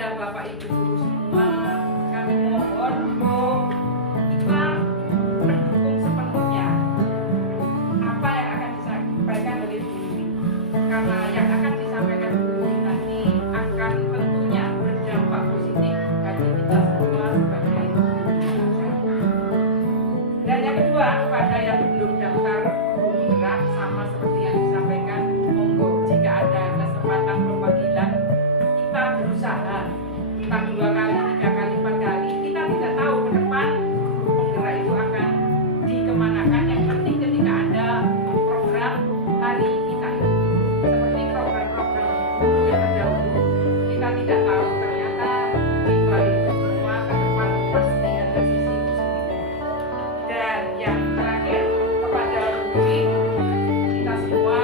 kepada Bapak Ibu guru semua, kami mohon untuk kita mendukung sepenuhnya apa yang akan disampaikan oleh Bu Yuli, karena yang akan disampaikan Bu Yuli nanti akan tentunya berdampak positif bagi kita semua sebagai masyarakat. Dan yang kedua, kepada yang belum daftar bergerak, sama seperti yang disampaikan, monggo jika ada kesempatan pemanggilan kita berusaha, entah 2 kali, 3 kali, 4 kali, kita tidak tahu ke depan guru penggerak itu akan dikemanakan. Yang penting ketika ada program hari kita itu seperti program-program guru yang terdahulu, kita tidak tahu ternyata di balik itu semua ke depan pasti ada sisi positifnya. Dan yang terakhir, kepada Ruli, kita semua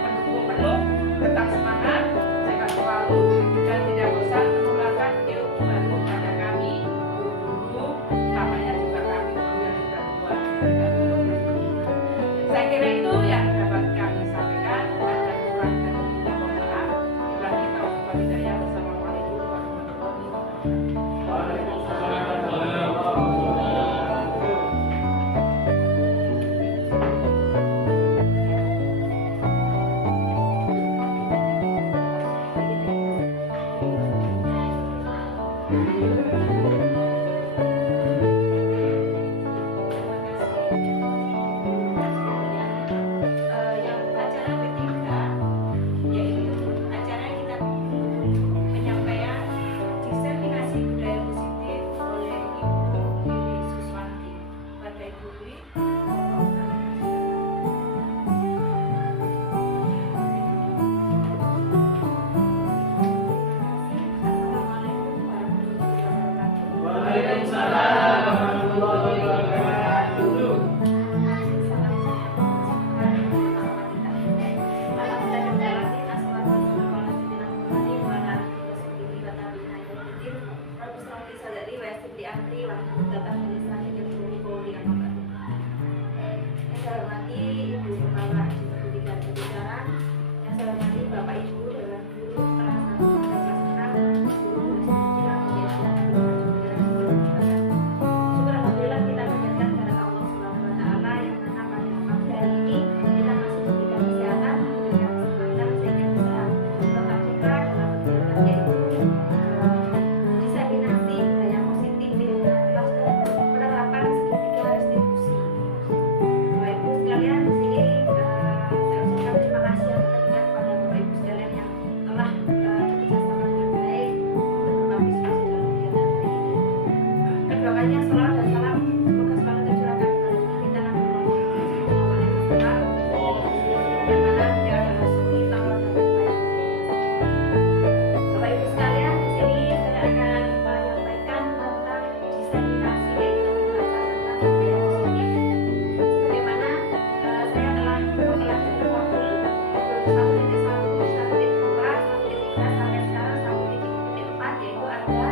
mendukung penuh, tetap semangat, sehat selalu, dan tidak bosan menularkan ilmu baru pada kami guru-guru, utamanya juga kami guru yang sudah tua. Saya kira itu yang dapat kami sampaikan. Ada kurang dan lebihnya mohon maaf. Bila kita berbuat hidayah. Wassalamualaikum warahmatullahi wabarakatuh. Yang acara ketiga yaitu acara kita penyampaian diseminasi budaya positif oleh Ibu Yuli Suswanti. Pada Ibu Yuli, Assalamualaikum warahmatullahi wabarakatuh. Waalaikumsalam warahmatullahi wabarakatuh. Yang saya hormati Ibu Kepala Dinas Pendidikan Berbicara, yang saya hormati Bapak Ibu Dewan Guru kelas 1 sampai kelas 6, guru yang syukur alhamdulillah kita menjadikan kepada Allah Subhanahu wa taala yang mana pada pagi hari ini kita masih diberikan kesehatan, diberikan kesempatan sehingga bisa tetap buka dalam kegiatan yaitu diseminasi budaya positif atas penerapan segitiga restitusi. Bapak Ibu sekalian, di sini saya ucapkan terima kasih yang tertinggal kepada Bapak Ibu sekalian yang telah bekerjasama dengan baik untuk berpartisipasi dalam kegiatan hari ini. Kedoakannya selalu dan salam semoga selalu tercurahkan kepada kita Nabi Muhammad SAW yang mana dia adalah suri tawar dan baik. Bapak Ibu sekalian, di sini saya akan menyampaikan tentang diseminasi yaitu tentang budaya positif. Bagaimana saya telah mempelajari modul 1.1, 1.2, 1.3 sampai sekarang 1.4, yaitu ada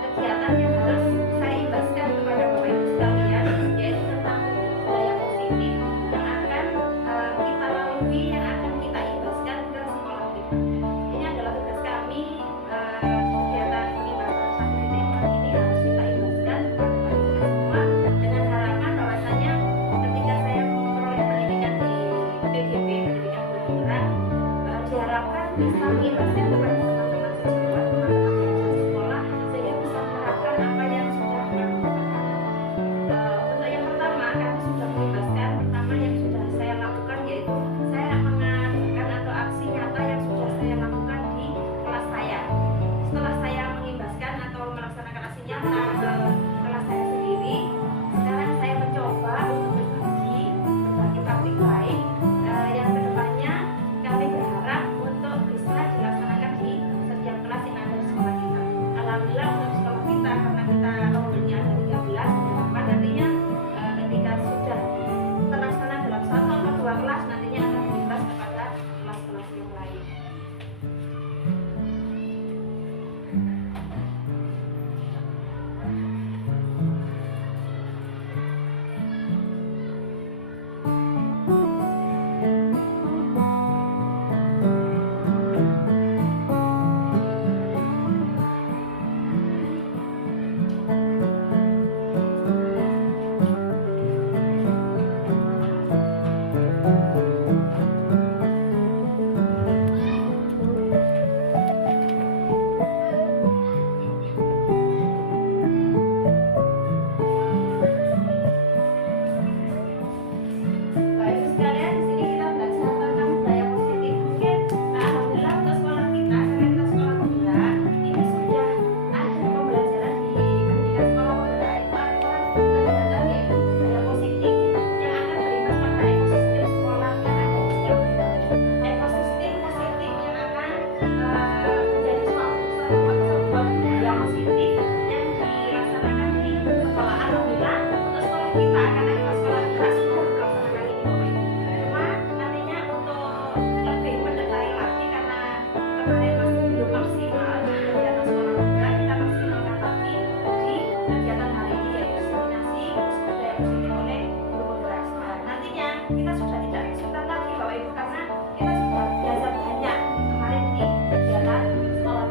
kegiatan yang harus saya imbaskan kepada Bapak Ibu sekalian, yaitu tentang budaya positif yang akan kita lalui, yang akan kita imbaskan ke sekolah kita. Ini adalah tugas kami. Kegiatan pengimbasan 1.4 ini harus kita imbaskan kepada Bapak Ibu semua dengan harapan bahwasanya ketika saya memperoleh pendidikan di PGB, pendidikan bergerak, diharapkan bisa mengimbaskan kepada teman-teman sejawat, teman-teman yang sekolah, sehingga bisa menerapkan apa yang sudah dilakukan. Untuk yang pertama, kami sudah mengimbaskan pertama yang sudah saya lakukan, yaitu saya mengadakan atau aksi nyata yang sudah saya lakukan di kelas saya. Setelah saya mengimbaskan atau melaksanakan aksi nyata ke kelas saya sendiri, sekarang saya mencoba untuk berbagi praktik baik yang kedepannya kami berharap untuk bisa dilaksanakan di menjadi sebuah budaya positif yang dilaksanakan di sekolah. Alhamdulillah untuk sekolah kita, karena kita sekolah keras sudah melaksanakan ini Bapak Ibu. Cuma nantinya untuk lebih mendekati lagi karena kemarin masih belum maksimal di kegiatan sekolah kita, kita maksimalkan lagi di kegiatan hari ini yaitu diseminasi budaya positif oleh guru penggerak. Nantinya kita sudah tidak kesulitan lagi Bapak Ibu karena kita sudah belajar banyak kemarin di kegiatan sekolah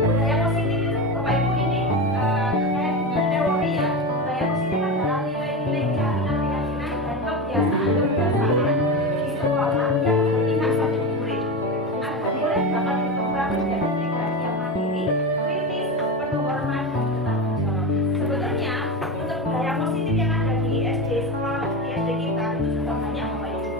budaya positif itu Bapak Ibu ini terkait dengan teori ya. Budaya positif adalah nilai-nilai keyakinan dan kebiasaan di sekolah yang berpihak pada murid agar murid dapat berkembang menjadi pribadi yang mandiri, kritis, penuh hormat dan bertanggung jawab. Sebetulnya untuk budaya positif yang ada di SD sekolah di SD kita itu sudah banyak Bapak Ibu.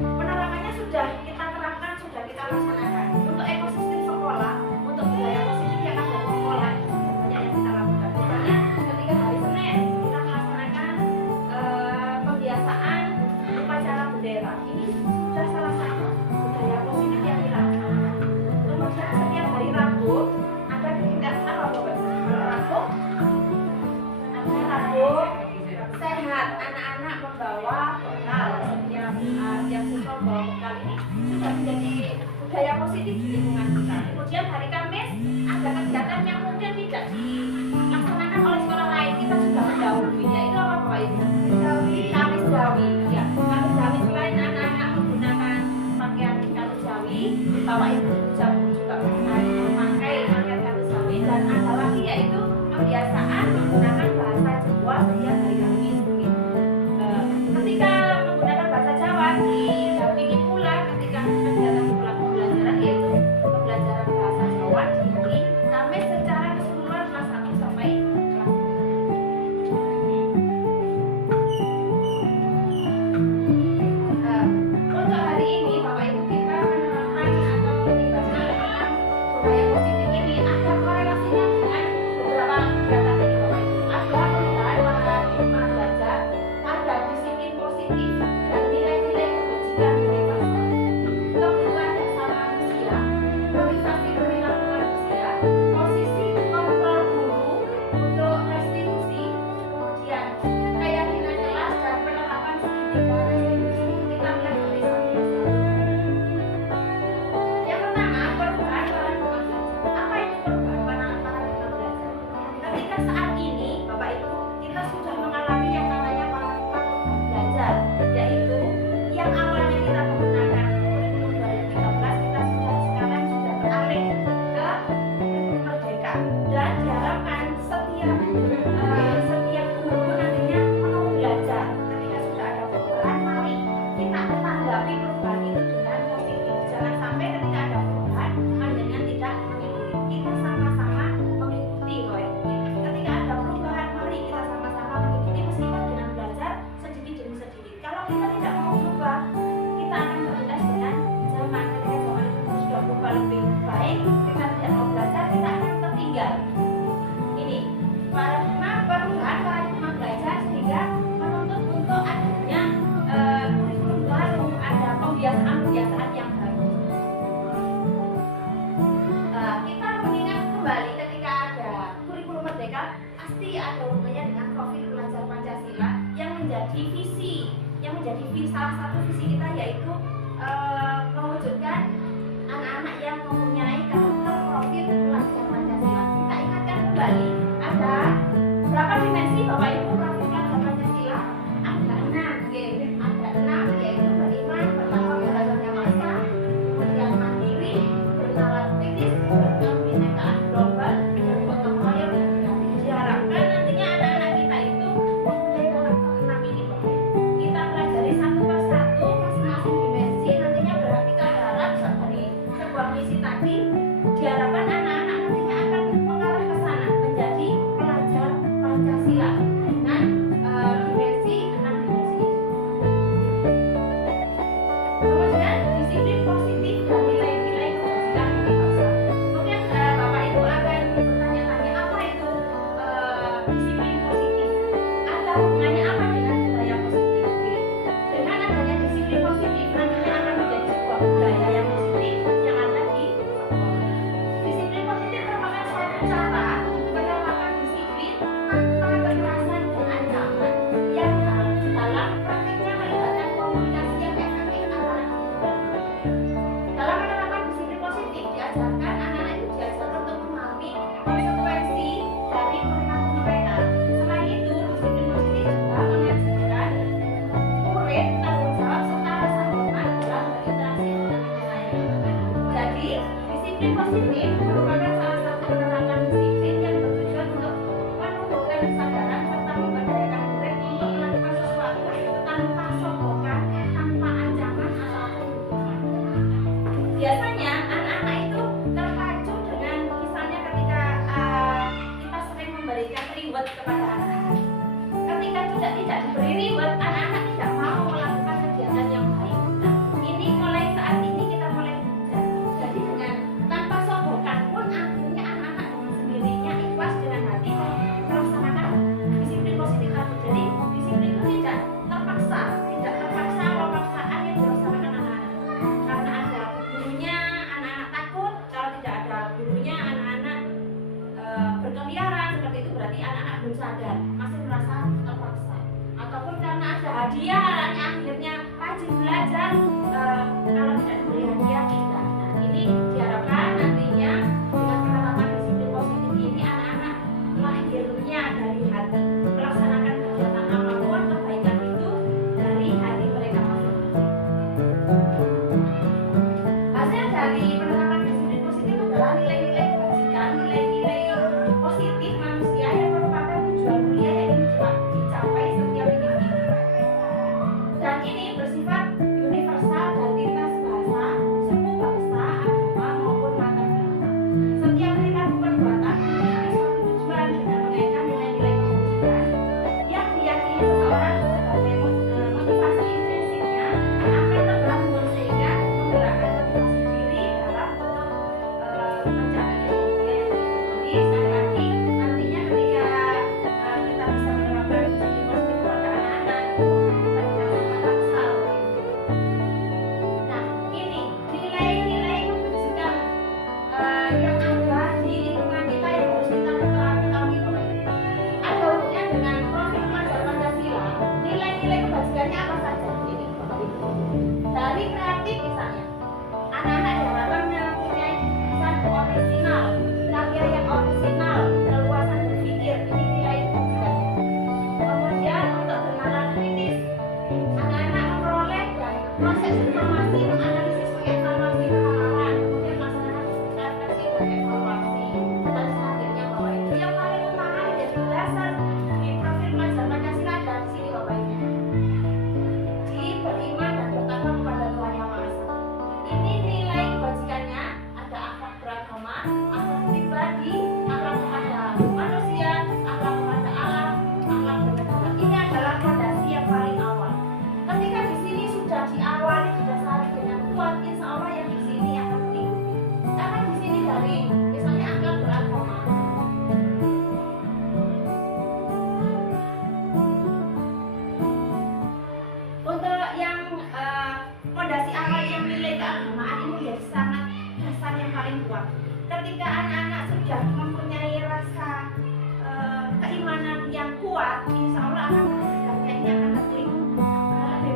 Penerangannya sudah kita terapkan, sudah kita laksanakan. Untuk ekosistem sekolah, untuk budaya positif yang ada di sekolah itu sudah banyak yang kita lakukan. Misalnya ketika hari Senin kita melaksanakan pembiasaan upacara bendera. Ini sudah salah satu budaya positif yang kita laksanakan. Kemudian setiap hari Rabu ada kegiatan apa Bapak Ibu? Rabu ada Rabu sehat, anak-anak membawa bekal. Setiap siswa membawa bekal ini sudah menjadi budaya positif di lingkungan kita. Kemudian hari Kamis ada kegiatan yang mungkin tidak dilaksanakan oleh sekolah lain, kita sudah mendahulunya. Itu apa Bapak Ibu? Kamis Jawi. Ya, Kamis Jawi selain anak-anak menggunakan pakaian Kamis Jawi, Bapak Ibu juga memakai pakaian Kamis Jawi, dan ada lagi yaitu pembiasaan menggunakan bahasa Jawa setiap hari Kamis. Ketika menggunakan bahasa Jawa didampingi pula ketika kegiatan pulang pembelajaran yaitu pembelajaran bahasa Jawa di hari Kamis secara keseluruhan kelas 1 sampai kelas 3. Untuk hari ini Bapak Ibu kita menerapkan atau dibahas tentang budaya positif ini ada korelasinya dengan beberapa kegiatan ini Bapak Ibu. Ada perubahan paradigma belajar, ada disiplin positif dan nilai-nilai kebajikan universal, kebutuhan dasar manusia, priorisasi perilaku manusia, posisi kontrol guru untuk restitusi, kemudian keyakinan kelas dan penerapan pendidikan restitusi. Kita lihat dari satu persatu. Yang pertama, perubahan paradigma belajar. Apa itu perubahan paradigma belajar? Ketika saat ini Bapak Ibu kita sudah mengalami yang namanya paradigma belajar, yaitu yang awalnya kita menggunakan kurikulum 2013, kita sekarang sudah beralih ke kurikulum merdeka, dan diharapkan setiap guru nantinya mau belajar. Ketika sudah ada perubahan, mari kita tanggapi perubahan itu dengan positif. Jangan sampai ketika ada perubahan panjenengan tidak mengikuti. Kita sama-sama mengikuti Bapak Ibu. Ketika ada perubahan, mari kita sama-sama mengikuti meskipun dengan belajar sedikit demi sedikit. Kalau kita tidak mau berubah, kita akan terlindas dengan zaman. Ketika zaman itu sudah berubah lebih baik, kita tidak mau belajar, kita akan tertinggal. Ini perubahan paradigma belajar sehingga menuntut untuk adanya kurikulum baru, ada pembiasaan-pembiasaan yang baru. Kita mengingat kembali ketika ada kurikulum merdeka, pasti ada hubungannya dengan profil pelajar Pancasila yang menjadi salah satu visi kita, yaitu mewujudkan anak-anak yang mempunyai karakter profil pelajar Pancasila. Kita ingatkan kembali, ada berapa dimensi Bapak Ibu profil pelajar Pancasila? Ada 6, ada 6, yaitu beriman, bertakwa kepada masa, kemudian mandiri, bernalar kritis, kebinekaan global, bergotong royong dan kreatif. Diharapkan nantinya anak-anak kita itu mempunyai karakter 6 ini Bapak Ibu. Kita pelajari satu persatu masing-masing dimensi. Nantinya kita berharap dari sebuah misi tadi diharapkan anak-anak nantinya akan mengarah ke sana menjadi pelajar Pancasila dengan dimensi 6 dimensi. Kemudian disiplin positif dan nilai-nilai kebajikan universal. Mungkin Bapak Ibu akan bertanya-tanya apa itu disiplin positif? Ada hubungannya apa dengan budaya positif? Dengan adanya disiplin positif nantinya akan menjadi sebuah budaya yang positif yang diajarkan, anak-anak itu diajarkan untuk memahami konsekuensi dari perilaku mereka. Selain itu, disiplin positif juga mengajarkan murid tanggung jawab serta rasa hormat dalam berinteraksi dengan lingkungan. Jadi, disiplin positif merupakan salah satu penerapan disiplin yang bertujuan untuk menumbuhkan kesadaran serta memberdayakan murid untuk melakukan sesuatu tanpa sokokan, tanpa ancaman ataupun hukuman. Biasanya anak-anak itu terpacu dengan misalnya ketika kita sering memberikan reward kepada anak-anak. Ketika tidak diberi reward, anak-anak tidak mau melakukan kegiatan yang baik. Nah, ini mulai saat ini kita mulai belajar. Jadi dengan tanpa sokokan pun akhirnya anak-anak dengan sendirinya ikhlas dengan hati melaksanakan disiplin positif tadi. Jadi disiplin itu tidak terpaksa pemaksaan yang dilaksanakan anak-anak. Karena ada gurunya, anak-anak takut. Kalau tidak ada gurunya, anak-anak berkeliaran. Seperti itu berarti anak-anak belum sadar, masih merasa terpaksa. Ataupun karena ada hadiah, anaknya akhirnya rajin belajar. Kalau tidak diberi hadiah tidak. Nah, ini diharapkan nantinya dengan penerapan disiplin positif ini anak-anak lahirnya dari hati, melaksanakan kegiatan apapun kebaikan itu dari hati mereka masing-masing. Hasil dari penerapan disiplin positif adalah nilai-nilai kebajikan, nilai-nilai positif manusia yang merupakan tujuan mulia yang dicapai setiap individu. Dan ini bersifat universal dan lintas bahasa, suku bangsa, agama maupun latar belakang. Setiap perilaku perbuatan memiliki suatu tujuan dengan mengaitkan nilai-nilai kebajikan yang diyakini seseorang sebagai motivasi intrinsiknya akan terbangun sehingga menggerakkan motivasi diri dalam untuk mencapai nilai-nilai. Jadi sekali lagi nantinya ketika kita bisa menerapkan disiplin positif kepada anak-anak, kita tidak memaksa orang itu. Nah, ini nilai-nilai kebajikan yang ada di lingkungan kita yang harus kita ketahui Bapak Ibu. Ada hubungannya dengan profil pelajar Pancasila. Nilai-nilai kebajikannya apa saja? Ini Bapak Ibu. Dari kreatif misalnya, anak-anak diharapkan mempunyai kesan orisinal, karya yang orisinal, keluasan berpikir. Ini nilai kebajikannya. Kemudian untuk bernalar kritis, anak-anak memperoleh dan proses informasi, menganalisis mengevaluasi pengalaman, kemudian melaksanakan refleksi dan evaluasi. Dan selanjutnya Bapak Ibu yang paling utama menjadi dasar di profil pelajar Pancasila ada di sini Bapak Ibu. Di beriman dan bertakwa kepada Tuhan Yang Maha Esa. Ini nilai kebajikannya ada akhlak beragama, akhlak pribadi, akhlak kepada manusia, akhlak kepada alam, akhlak bernegara. Ini adalah fondasi yang paling awal. Ketika di sini sudah diawali didasari dengan kuat, insya Allah yang di sini akan tinggi. Karena di sini dari misalnya akhlak beragama. Untuk yang fondasi awal yang nilai keagamaan ini menjadi sangat dasar yang paling kuat. Ketika anak-anak sudah mempunyai rasa keimanan yang kuat, insya Allah akan ini akan lebih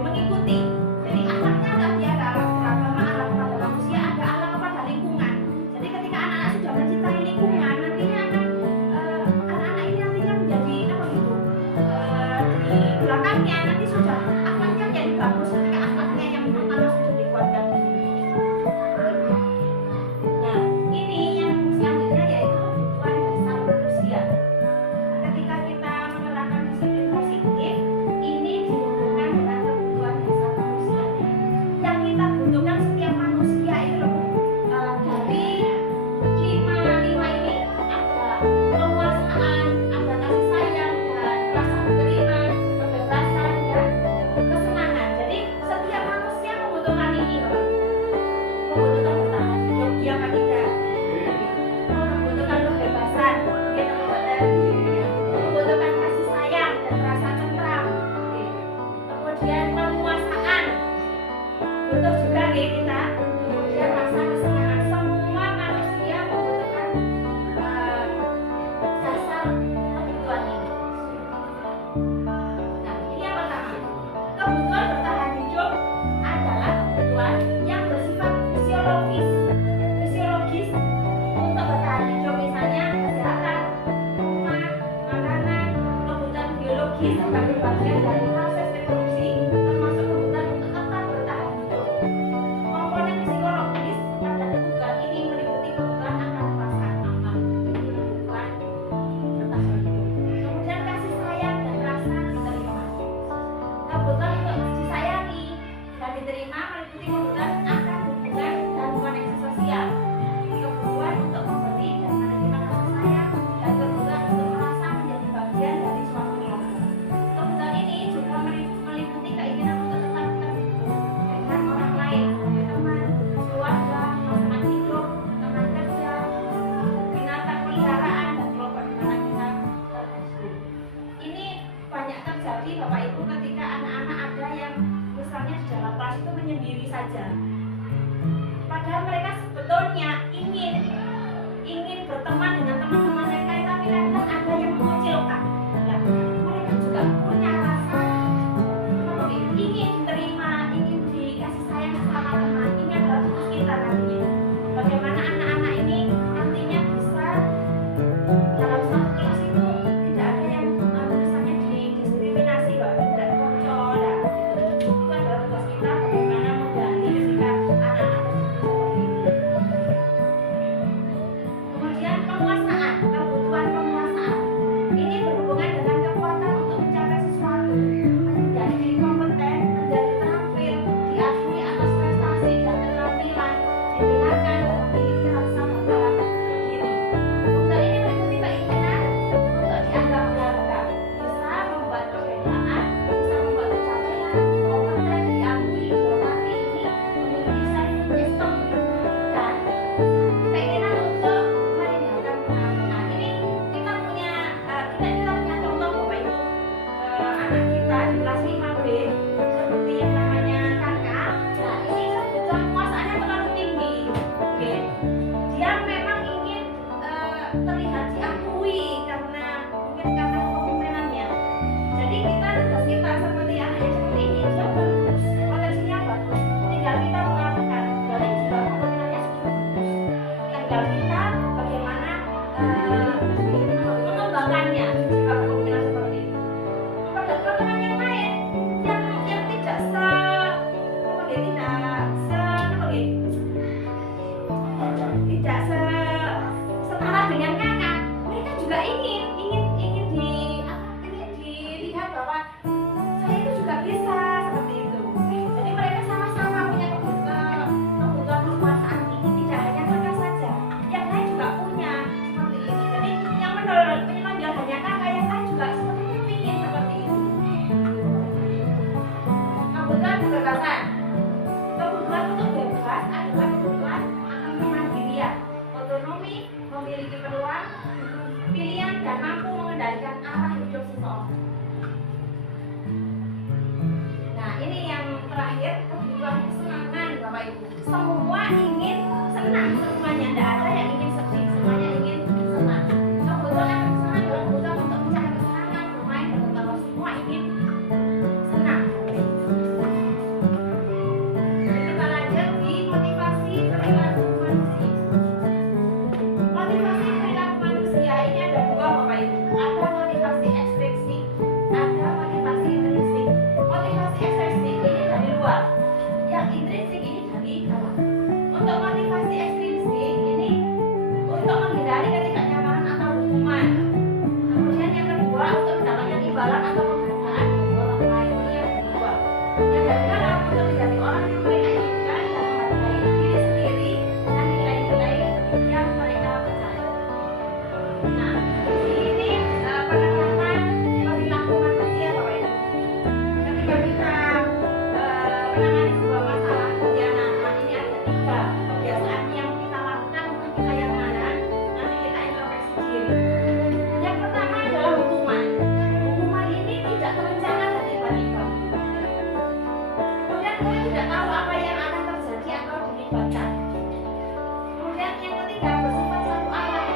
mengikuti. Jadi akhlaknya tadi ada akhlak beragama, akhlak kepada manusia, ada akhlak kepada lingkungan. Jadi ketika anak-anak sudah mencintai lingkungan, nantinya akan anak-anak ini nantinya menjadi apa gitu di belakangnya nanti sudah akhlaknya menjadi bagus ketika akhlaknya yang pertama sudah dikuatkan. Nah, ini yang selanjutnya yaitu kebutuhan dasar manusia. Ketika kita menerapkan disiplin positif tinggal kita bagaimana mengembangkannya jika kepemimpinan seperti itu. Pada teman-teman yang lain yang tidak tidak setara dengan kakak, mereka juga ingin dilihat bahwa saya itu juga bisa seperti itu. Jadi mereka sama-sama punya kebutuhan kekuasaan tinggi, tidak hanya kakak saja, yang lain juga punya seperti ini. Jadi yang menonjol hanya kakak, yang lain juga seperti ingin seperti itu. Kebutuhan kebebasan, kebutuhan untuk bebas adalah kebutuhan akan kemandirian, otonomi, memiliki peluang, pilihan, dan mampu mengendalikan arah hidup seseorang. Nah, ini yang terakhir, kebutuhan kesenangan, Bapak Ibu. Semua ingin senang, semuanya, tidak ada yang ingin sedih, semuanya ingin senang. Kebutuhan kesenangan adalah kebutuhan untuk mencari kesenangan, bermain, berketawa, semua ingin senang. Kita lanjut di motivasi perilaku manusia. Motivasi perilaku manusia ini ada dua, Bapak Ibu. Ada motivasi ekstrinsik, ada motivasi intrinsik. Motivasi ekstrinsik ini dari luar, yang intrinsik ini dari dalam. Untuk motivasi ekstrinsik ini untuk menghindari ketidaknyamanan atau hukuman. Kemudian yang kedua untuk mendapatkan imbalan atau penghargaan dari orang lain, ini yang dari luar. Yang dari dalam untuk menjadi orang yang mereka inginkan dan menghargai diri sendiri dan nilai-nilai yang mereka percaya. Nah, ini penerapan perilaku manusia, Bapak Ibu. Ketika kita menangani sebuah masalah bagi anak-anak, ini ada tiga kebiasaan yang kita lakukan untuk kita yang mana. Nanti kita introspeksi diri. Yang pertama adalah hukuman. Hukuman ini tidak terencana dan tiba-tiba. Kemudian kita tidak tahu apa yang akan terjadi atau dilibatkan. Kemudian yang ketiga bersifat satu arah.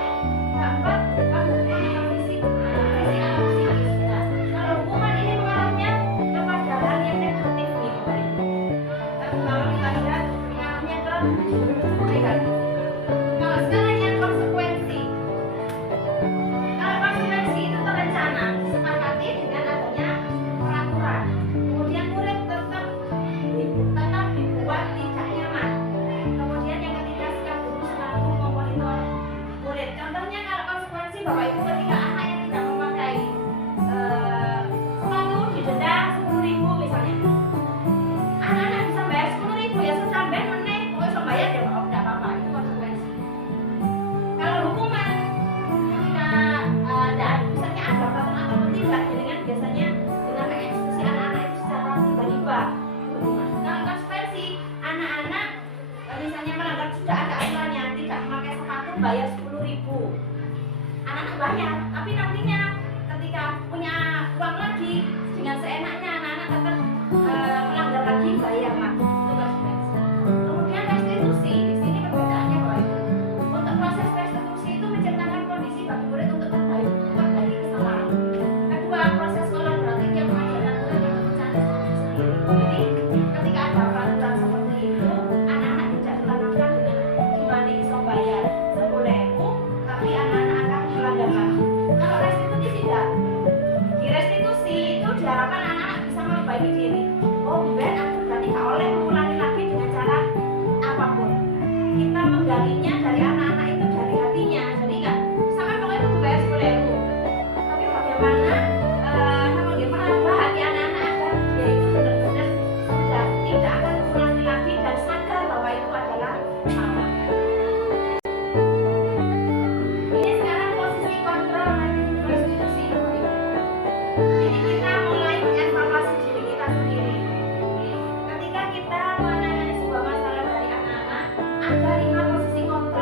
Keempat berupa hukuman atau fisik atau psikis. Nah, kalau hukuman ini mengarahnya kepada hal yang negatif nih, Bapak Ibu. Tapi kalau kita lihat mengarahnya ke negatif. Kalau sekarang yang konsekuensi. Kalau konsekuensi itu terencana, disepakati dengan adanya peraturan. Kemudian murid tetap dibuat tidak nyaman. Kemudian yang ketiga sikap guru selalu memonitor murid. Contohnya kalau konsekuensi, Bapak Ibu, ketika anak yang tidak memakai sepatu didenda 10.000 misalnya. Anak-anak bisa bayar 10.000, ya sudah ben meneh, pokoknya bisa bayar ya Bapak, tidak apa-apa, itu konsekuensi. Kalau hukuman ketika misalnya ada peraturan atau tidak, dengan biasanya dengan mengeksekusi anak-anak itu secara tiba-tiba. Kalau konsekuensi anak-anak misalnya melanggar, sudah ada aturannya, tidak memakai sepatu bayar 10.000. Anak-anak bayar, tapi nantinya ketika punya uang lagi dengan seenaknya anak-anak tetap melanggar lagi, bayar lagi. Itu konsekuensi. Kemudian restitusi, di sini perbedaannya, Bapak Ibu. Untuk proses restitusi itu menciptakan kondisi bagi murid untuk memperbaiki kesalahan. Kedua, proses kolaboratif yang mengajarkan murid untuk mencari solusi sendiri. Jadi ketika ada peraturan seperti itu, anak-anak tidak ditanamkan dengan gimana iso bayar 10.000, tapi anak-anak akan melanggar lagi. Kalau restitusi tidak, di restitusi itu diharapkan anak-anak bisa memperbaiki diri. Oh, ben aku berarti gak oleh mengulangi lagi dengan cara apapun. Kita menggalinya dari anak-anak itu dari hatinya. Jadi kan sama pokoknya itu bayar 10.000. Tapi bagaimana merubah hati anak-anak agar dia itu benar-benar sudah tidak akan mengulangi lagi dan sadar bahwa itu adalah salah. Ini sekarang posisi kontrol dan restitusi, Bapak Ibu. Ini kita mulai mengevaluasi diri kita sendiri. Ketika kita menangani sebuah masalah dari anak-anak, ada 5 posisi kontrol.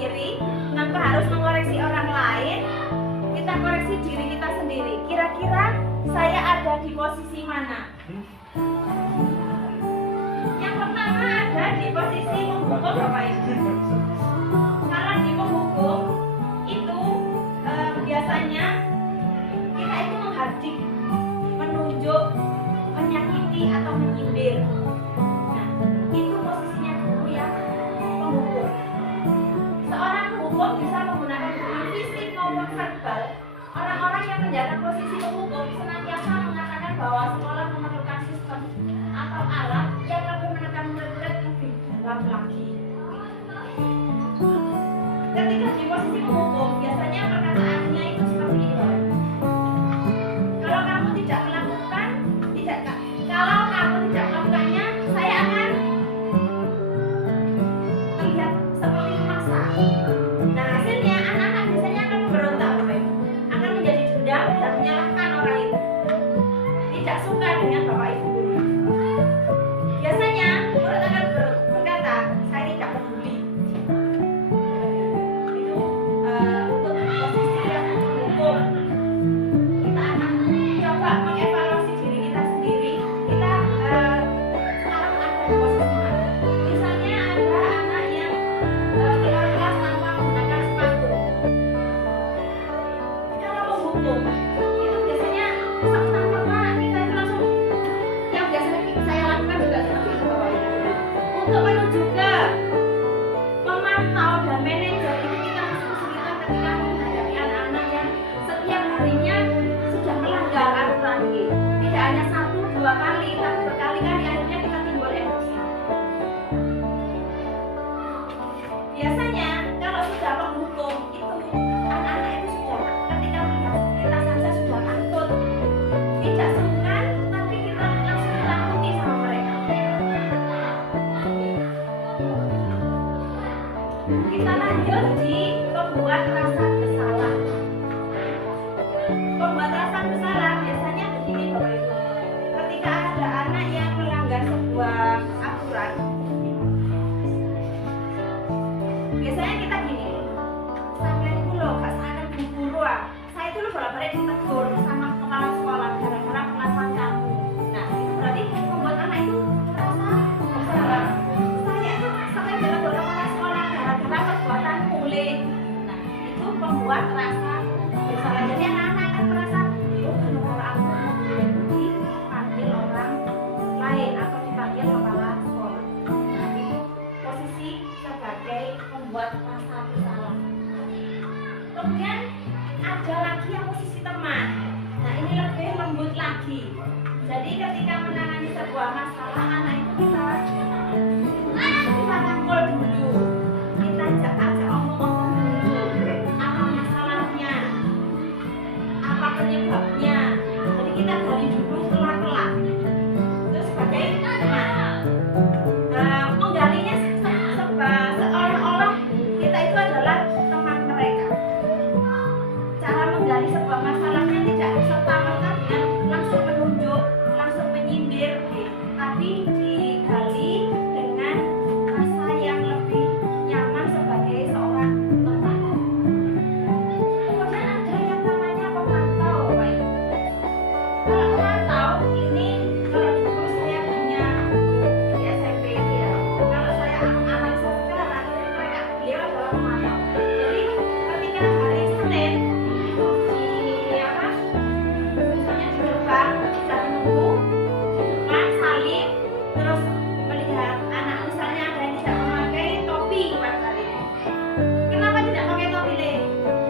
sendiri tanpa harus mengoreksi orang lain. Kita koreksi diri kita sendiri. Kira-kira saya ada di posisi mana? Yang pertama ada di posisi menghukum, Bapak Ibu. Kalau di menghukum itu biasanya kita itu menghardik, menunjuk, menyakiti atau menyindir. Nah, itu posisinya guru yang menghukum. Seorang penghukum bisa menggunakan hukuman fisik maupun verbal. Orang-orang yang menjaga posisi penghukum senantiasa mengatakan bahwa sekolah memerlukan sistem atau alat yang lebih menekan murid-murid lebih dalam lagi. Ketika di posisi penghukum, biasanya perkataannya itu seperti ini. Kalau kamu tidak melakukannya, saya akan terlihat seperti memaksa. Nah, hasilnya anak-anak biasanya akan memberontak, akan menjadi dendam dan menyalahkan orang itu. Tidak suka dengan Bapak Ibu guru. Biasanya murid akan berkata, saya tidak peduli. Itu untuk posisi yang menghukum. Kita akan coba mengevaluasi diri kita sendiri. Kita sekarang ada di posisi mana? Misalnya ada anak yang di kelas tanpa menggunakan sepatu. Kalau menghukum itu biasanya pertama kita itu langsung, yang biasanya saya lakukan juga seperti itu, Bapak Ibu. Untuk menuju ke memantau dan manajer itu kita harus kesulitan ketika menghadapi anak-anak yang setiap harinya sudah melanggar aturan ini. Tidak hanya 1-2 kali, tapi berkali-kali, akhirnya kita timbul emosi. Biasanya kalau sudah menghukum itu anak-anak itu sudah ketika melihat kita saja sudah takut, tidak sungkan, tapi kita langsung ditakuti sama mereka. Kita lanjut di pembuat rasa bersalah. Pembuat rasa bersalah biasanya begini, Bapak Ibu. Ketika ada anak yang melanggar sebuah aturan, biasanya kita gini, sampai itu loh, gak sadar bu guru ah. Saya itu loh bolak-balik ditegur sama kepala sekolah gara-gara pengakuan kamu. Nah, itu berarti membuat anak itu merasa bersalah. Saya itu sampai ditegur kepala sekolah gara-gara perbuatan kulit. Nah, itu membuat rasa bersalah. Jadi anak-anak akan merasa, oh kalau aku mau dipanggil orang lain atau dipanggil kepala sekolah. Nah, itu posisi sebagai membuat rasa bersalah. Kemudian ada lagi yang posisi teman. Nah, ini lebih lembut lagi. Jadi ketika menangani sebuah masalah, anak itu kita rangkul dulu, kita ajak omong dulu, apa masalahnya, apa penyebabnya. Jadi kita gali dulu pelan-pelan. Itu sebagai teman. Menggalinya seolah-olah kita itu adalah teman mereka. Cara menggali sebuah masalahnya tidak serta-merta dengan langsung menunjuk, langsung menyindir, tapi digali dengan rasa yang lebih nyaman sebagai seorang teman. Kemudian ada yang namanya pemantau, Bapak Ibu. Kalau pemantau ini, kalau dulu saya punya di SMP itu ya. Kalau saya analisa sekarang, beliau adalah pemantau. Jadi ketika hari Senin di apa? Misalnya di gerbang kita menunggu, depan salim, terus melihat anak misalnya ada yang tidak memakai topi pada hari ini. Kenapa tidak pakai topi, Le?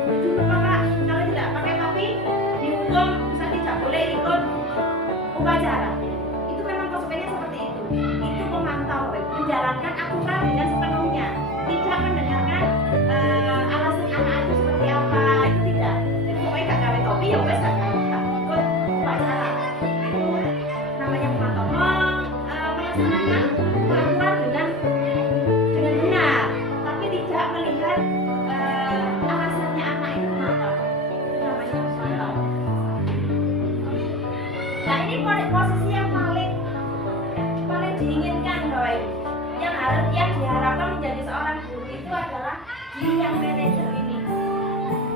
Dulu Bapak, kalau tidak pakai topi dihukum, misalnya tidak boleh ikut upacara. Itu memang konsekuensinya seperti itu. Itu pemantau, menjalankan aturan dengan sepenuhnya, tidak mendengarkan alasan anak itu seperti apa, itu tidak. Jadi pokoknya gak gawe topi ya wes gak ikut upacara. Itu namanya pemantau, melaksanakan peraturan dengan benar, tapi tidak melihat alasannya anak itu kenapa. Itu namanya pemantau. Nah, ini posisi yang paling diinginkan, Bapak Ibu. Yang diharapkan menjadi seorang guru itu adalah di yang manajer ini.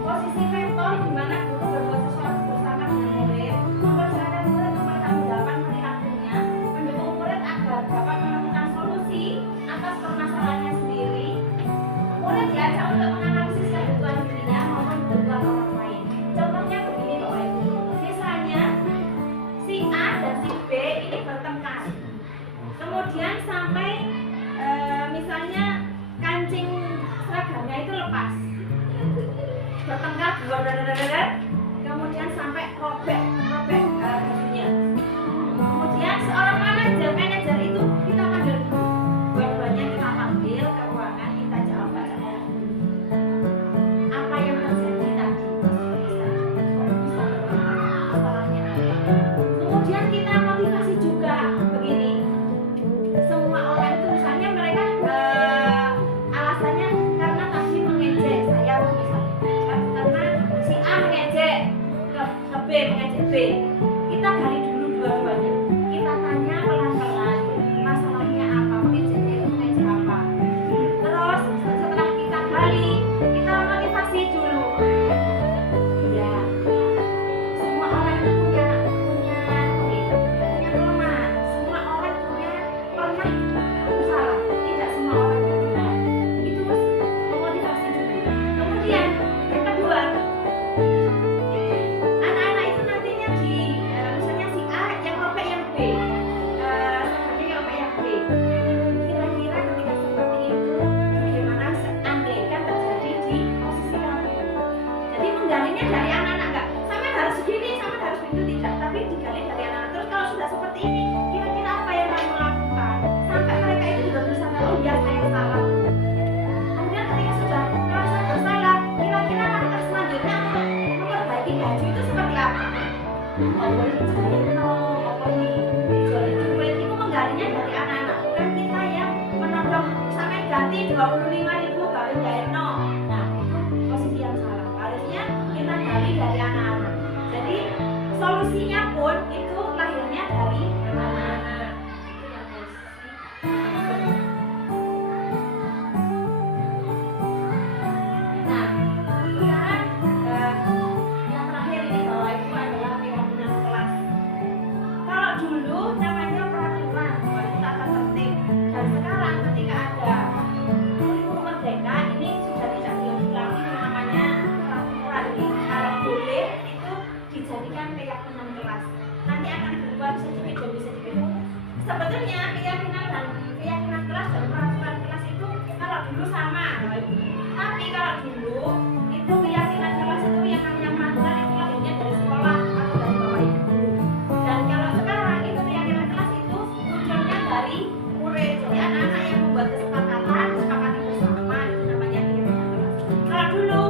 Posisi mentor di mana guru berbuat sesuatu bersama dengan murid, mempercayakan murid mempertanggungjawabkan perilakunya, mendukung murid agar dapat menemukan solusi atas permasalahannya sendiri. Murid diajak untuk menganalisis kebutuhan dirinya maupun kebutuhan orang lain. Contohnya begini Bapak Ibu, misalnya si A dan si B ini bertengkar, kemudian sampai misalnya kancing seragamnya itu lepas, bertengkar, kemudian sampai robek bajunya. Kemudian seorang manajer itu kita panggil dulu, dua-duanya kita panggil ke ruangan, kita jawab baca-baca apa yang terjadi tadi, kok bisa bertengkar, masalahnya apa. Kemudian kita motivasi juga begini, semua orang itu misalnya mereka alasannya karena tadi mengejek saya misalnya, karena si A mengejek ke B, mengejek B. Kita gali dulu dua-duanya, kita tanya pelan-pelan masalahnya apa, mengejeknya itu mengejek apa. Terus setelah kita gali, kita motivasi dulu. Ya, semua orang itu punya kelemahan, semua orang pernah salah, tidak semua orang benar. Itu memotivasi dulu. Kemudian yang kedua, anak-anak itu nantinya misalnya si A yang robek yang B, sebenarnya yang robek yang B. Kira-kira ketika seperti itu, bagaimana seandainya terjadi di posisi kamu? Jadi menggalinya dari anak-anak, enggak sampai harus begini, sampai harus begitu, tidak, tapi digali dari anak-anak. Terus kalau sudah seperti ini, kira-kira apa yang kamu lakukan sampai mereka itu juga bisa tahu, oh ya saya salah. Kemudian ketika sudah merasa bersalah, kira-kira langkah selanjutnya untuk memperbaiki baju itu seperti apa? Oh boleh dijualin dong, apa nih dijualin duit, itu menggalinya dari anak-anak, bukan kita yang menodong sampai ganti 25.000 baru jahit no. Nah itu posisi yang salah, harusnya kita gali dari anak-anak. Jadi solusinya pun itu lahirnya dari anak-anak. Itu yang posisi. Nah, sekarang yang terakhir ini Bapak Ibu adalah keyakinan kelas. Kalau dulu namanya peraturan, itu tata tertib. Dan sekarang ketika ada kurikulum merdeka, ini sudah tidak diulang, itu namanya peraturan. Kalau boleh itu dijadikan keyakinan kelas. Nanti akan berubah sedikit demi sedikit. Sebetulnya keyakinan kelas dan peraturan kelas itu kalau dulu sama, Bapak Ibu. Tapi kalau dulu itu keyakinan kelas itu yang namanya peraturan itu lahirnya dari sekolah atau dari Bapak Ibu. Dan kalau sekarang itu keyakinan kelas itu munculnya dari murid. Jadi anak-anak yang membuat kesepakatan bersama, itu namanya keyakinan kelas. Kalau dulu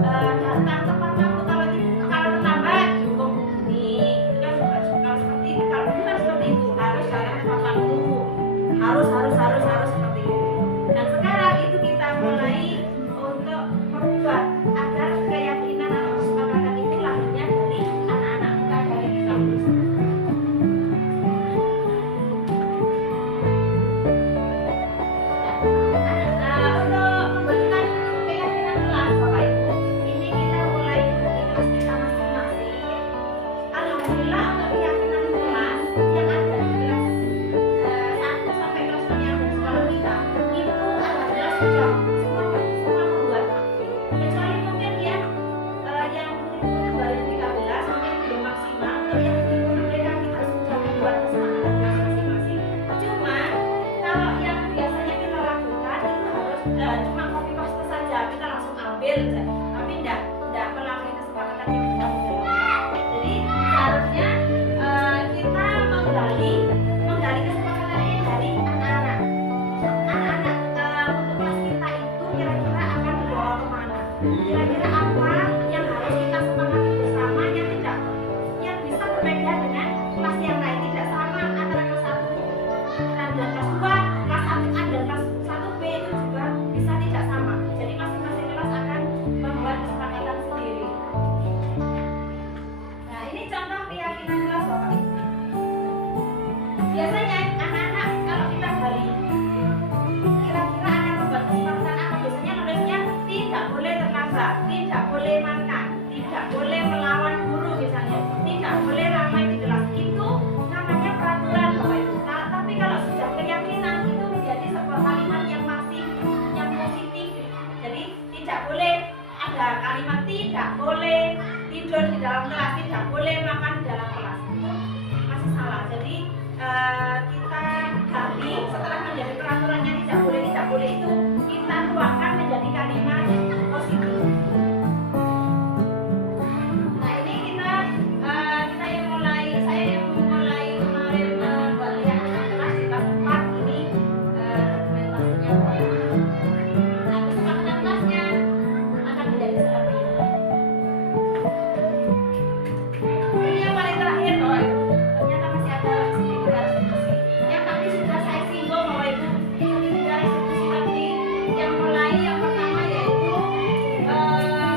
datang tepat kamu, kalau terlambat dihukum begini, itu kan kalau seperti itu. Kalau dulu kan seperti itu, harus datang tepat waktu, harus seperti itu. Dan sekarang itu kita mulai untuk merubah agar tidur di dalam kelas, tidak boleh makan di dalam kelas, itu masih salah. Jadi kita ganti setelah menjadi peraturannya tidak boleh itu kita tuangkan menjadi kalimat positif. Nah ini kita yang mulai, saya yang mulai kemarin buat yang kelas di kelas 4 ini dokumentasinya. Nah kesepakatan kelasnya akan menjadi seperti ini. Ini yang paling terakhir Bapak Ibu, ternyata masih ada sedikit diskusi. Yang tadi sudah saya singgung Bapak Ibu, sedikit diskusi tadi yang mulai yang pertama yaitu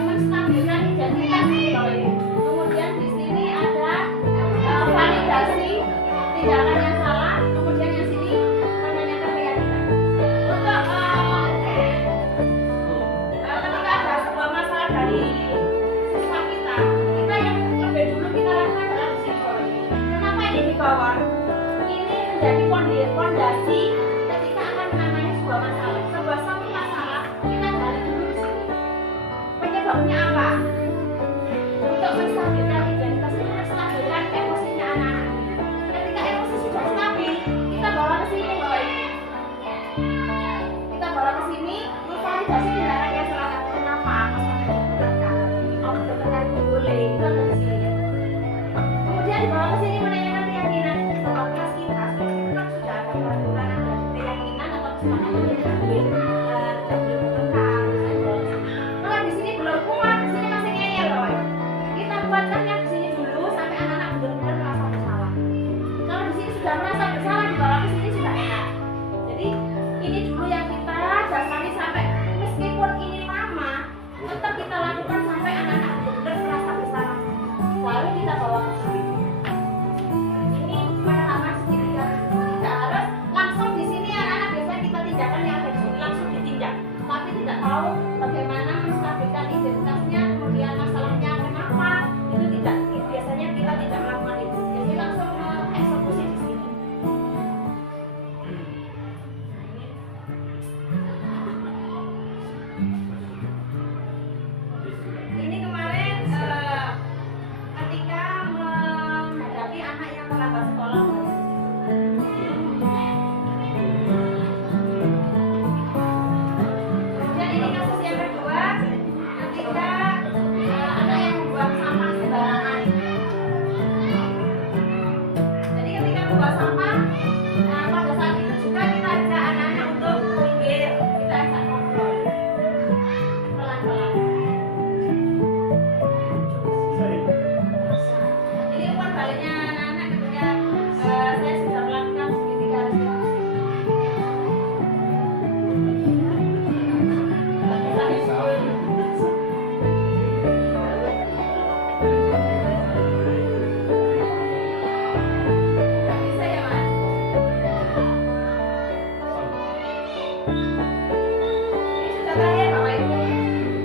menstabilkan identitas Bapak Ibu. Kemudian di sini ada validasi tindakan yang salah, kemudian yang sini menanyakan keyakinan. Untuk ketika ada sebuah masalah dari siswa kita yang lebih dulu kita lakukan adalah di sini Bapak Ibu. Kenapa ini di bawah? Ini menjadi fondasi ketika akan menangani sebuah masalah. Satu masalah kita gali dulu di sini. Penyebabnya apa? Untuk menstabilkan identitas itu, menstabilkan emosinya anak-anak. Ketika emosi sudah stabil, kita bawa ke sini Bapak Ibu. Kita bawa ke sini, validasi tindakan yang salah. Kenapa? Kamu benar boleh, itu ada di sini. Kemudian dibawa ke sini menanyakan keyakinan. Kalau kelas kita kan sudah ada peraturan, ada keyakinan atau semangat yang tidak boleh bertengkar. Kalau di sini belum kuat, di sini masih ngeyel loh. Kita buatkan yang di sini dulu sampai anak-anak benar-benar merasa bersalah. Kalau di sini sudah merasa bersalah, dibawa ke sini sudah enak. Jadi ini dulu yang kita dasari sampai meskipun ini lama, tetap kita lakukan sampai anak-anak benar-benar merasa bersalah. Lalu kita bawa ke sini. Ini pengalaman sedikit, tidak harus langsung di sini anak-anak biasanya kita tindakan yang ada di sini langsung ditindak, tapi tidak tahu bagaimana menstabilkan identitasnya, kemudian masalahnya kenapa, itu tidak, biasanya kita tidak melakukan itu, jadi langsung eksekusi di sini. Ini kemarin ketika menghadapi anak yang terlambat sekolah. Kemudian ini kasus yang kedua, ketika anak yang membuang sampah sembarangan. Jadi ketika membuang sampah, pada saat itu juga kita ajak anak-anak untuk minggir, kita ajak ngobrol pelan-pelan. Ini umpan baliknya anak-anak ketika saya sudah melakukan segitiga resolusi. Nggak bisa ya Mas? Ini sudah terakhir Bapak Ibu.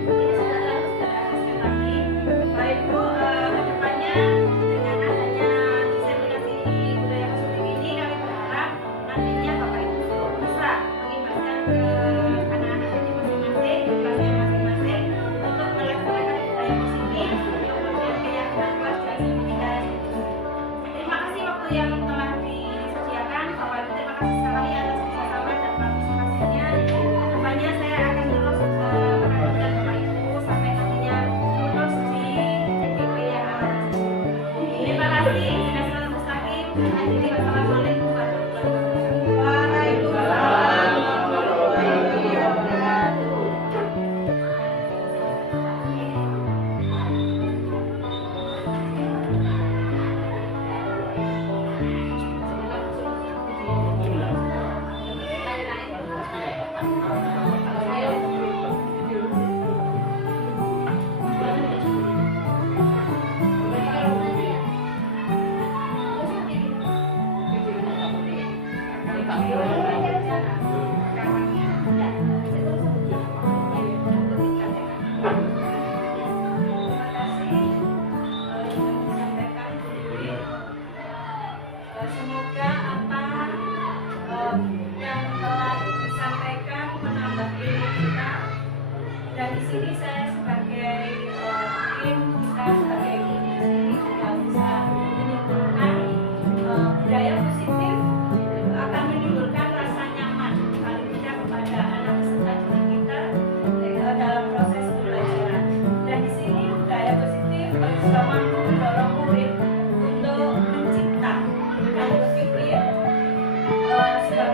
Ini sudah terakhir lagi. Bapak Ibu kedepannya dengan adanya diseminasi budaya positif ini kami berharap nantinya Bapak Ibu bisa mengibarkan ke anak-anak ini masing-masing, kelasnya masing-masing untuk melaksanakan budaya positif, kemudian keyakinan kelas dan tiga. Terima kasih waktu yang telah disediakan Bapak Ibu, terima kasih sekali atas kerjasama dan partisipasinya. Kedepannya saya akan terus mengajarkan Bapak Ibu sampai nantinya lulus di TPP yang akan datang. Terima kasih. Siratul Mustaqim. Wassalamualaikum warahmatullahi wabarakatuh. Waalaikumsalam warahmatullahi wabarakatuh. Semoga apa yang telah disampaikan menambah ilmu kita. Dan di sini saya sebagai tim, kita sebagai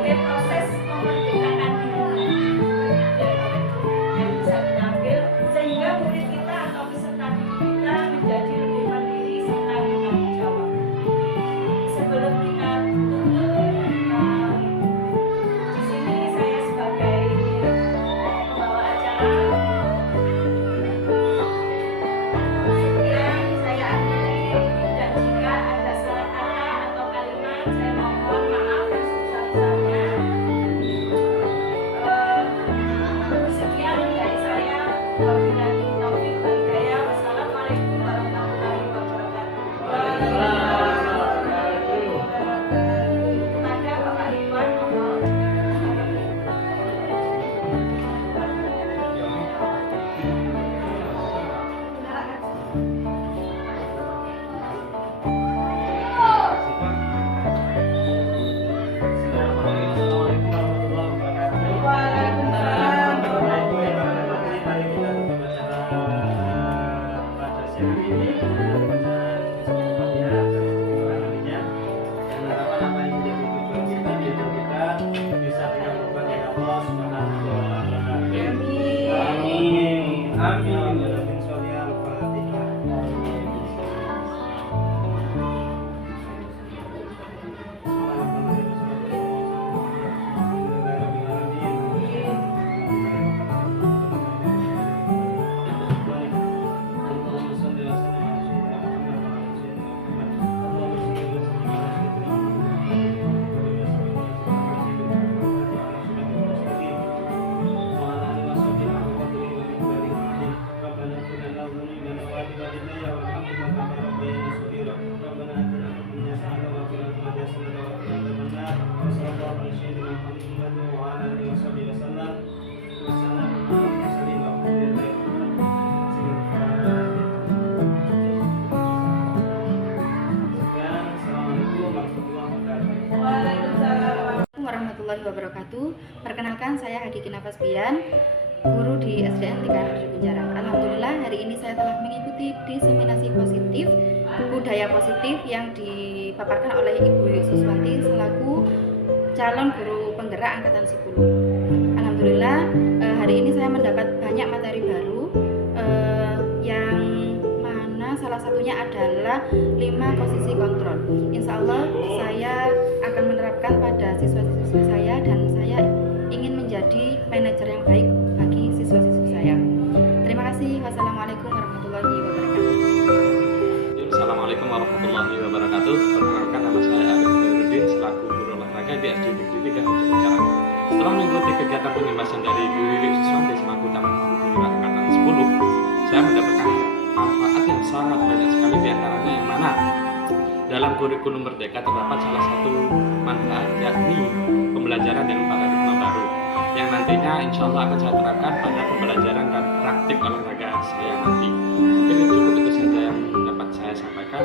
sebagai proses memerdekakan diri yang bisa diambil sehingga murid kita atau peserta didik kita menjadi lebih mandiri serta bertanggung jawab. Sebelum kita tutup, di sini saya sebagai pembawa acara sekian saya akhiri, dan jika ada salah kata atau kalimat saya mohon maaf yang sebesar-besarnya. Sekian dari saya. Wabillahi taufiq wal hidayah. Wassalamualaikum warahmatullahi wabarakatuh. Kepada Bapak Ridwan, mohon. Warahmatullahi wabarakatuh. Perkenalkan, saya Hakiki Nafasbian, guru di SDN 3 Negeri Kunjarang. Alhamdulillah hari ini saya telah mengikuti diseminasi positif, budaya positif yang dipaparkan oleh Ibu Suswanti selaku calon guru penggerak angkatan 10. Alhamdulillah hari ini saya mendapat banyak materi baru yang mana salah satunya adalah 5 posisi kontrol. Insya Allah saya akan menerapkan pada siswa-siswi saya dan saya ingin menjadi manajer yang baik bagi siswa-siswi saya. Terima kasih. Wassalamualaikum warahmatullahi wabarakatuh. Assalamualaikum warahmatullahi wabarakatuh. Perkenalkan, nama saya Arif Khairuddin selaku guru olahraga di SD Negeri 3 Negeri Kunjarang. Setelah mengikuti kegiatan pengemasan dari Bu Wiwi Suswanti selaku Taman Guru Penggerak angkatan 10, saya mendapatkan manfaat yang sangat banyak sekali, diantaranya yang mana dalam kurikulum Merdeka terdapat salah satu manfaat, yakni pembelajaran dengan paradigma baru yang nantinya insya Allah akan saya terapkan pada pembelajaran dan praktik olahraga saya nanti. Mungkin cukup itu saja yang dapat saya sampaikan.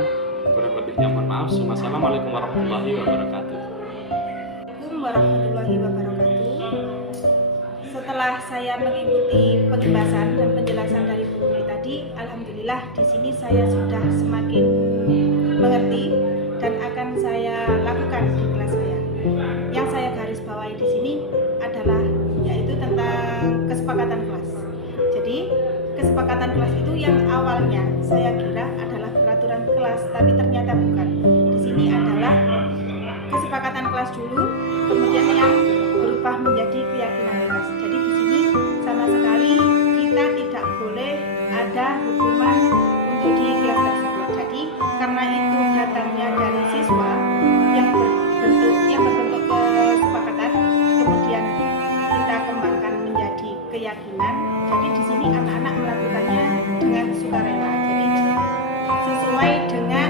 Kurang lebihnya mohon maaf. Wassalamualaikum warahmatullahi wabarakatuh. Assalamualaikum warahmatullahi wabarakatuh. Setelah saya mengikuti pembahasan dan penjelasan dari Bu Wiwi tadi, alhamdulillah di sini saya sudah semakin mengerti dan akan saya lakukan di kelas saya. Yang saya garis bawahi di sini adalah yaitu tentang kesepakatan kelas. Jadi kesepakatan kelas itu yang awalnya saya kira adalah peraturan kelas, tapi ternyata bukan. Di sini adalah kesepakatan kelas dulu, kemudian yang berubah menjadi keyakinan kelas. Jadi di sini sama sekali kita tidak boleh ada hukuman untuk di kelas tersebut. Jadi karena itu datangnya dari siswa yang berbentuk kesepakatan, kemudian kita kembangkan menjadi keyakinan. Jadi di sini anak-anak melakukannya dengan sukarela. Jadi sesuai dengan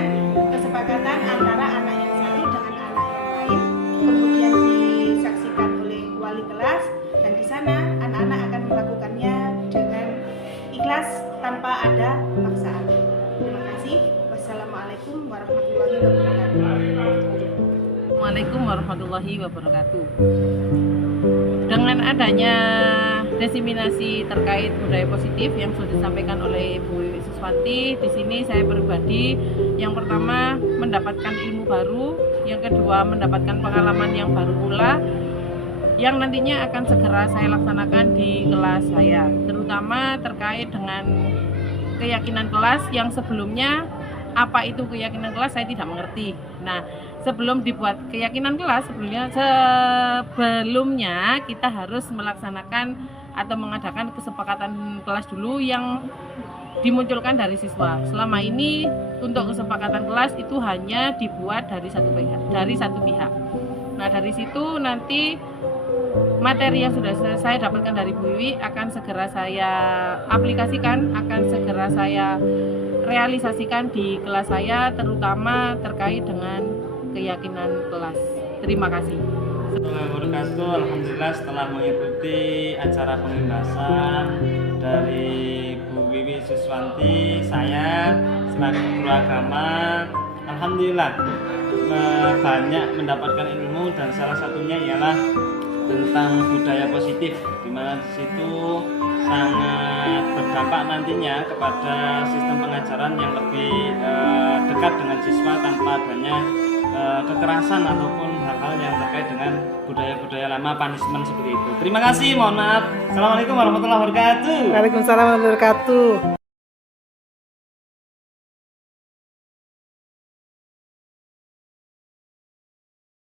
kesepakatan antara anak yang satu dengan anak yang lain, kemudian disaksikan oleh wali kelas, dan di sana anak-anak akan melakukannya dengan ikhlas tanpa ada paksaan. Terima kasih. Wassalamualaikum warahmatullahi wabarakatuh. Assalamualaikum warahmatullahi wabarakatuh. Dengan adanya diseminasi terkait budaya positif yang sudah disampaikan oleh Bu Wiwi Suswanti, di sini saya pribadi yang pertama mendapatkan ilmu baru, yang kedua mendapatkan pengalaman yang baru pula, yang nantinya akan segera saya laksanakan di kelas saya, terutama terkait dengan keyakinan kelas yang sebelumnya apa itu keyakinan kelas saya tidak mengerti. Nah, sebelum dibuat keyakinan kelas sebelumnya kita harus melaksanakan atau mengadakan kesepakatan kelas dulu yang dimunculkan dari siswa. Selama ini untuk kesepakatan kelas itu hanya dibuat dari satu pihak. Nah, dari situ nanti materi yang sudah saya dapatkan dari Bu Wiwi akan segera saya aplikasikan, akan segera saya realisasikan di kelas saya, terutama terkait dengan keyakinan kelas. Terima kasih. Alhamdulillah setelah mengikuti acara pembebasan dari Bu Wiwi Suswanti, saya selaku guru agama alhamdulillah banyak mendapatkan ilmu, dan salah satunya ialah tentang budaya positif, di mana di situ sangat berdampak nantinya kepada sistem pengajaran yang lebih dekat dengan siswa tanpa adanya kekerasan ataupun hal-hal yang terkait dengan budaya-budaya lama, punishment seperti itu. Terima kasih, mohon maaf. Assalamualaikum warahmatullahi wabarakatuh. Waalaikumsalam warahmatullahi wabarakatuh.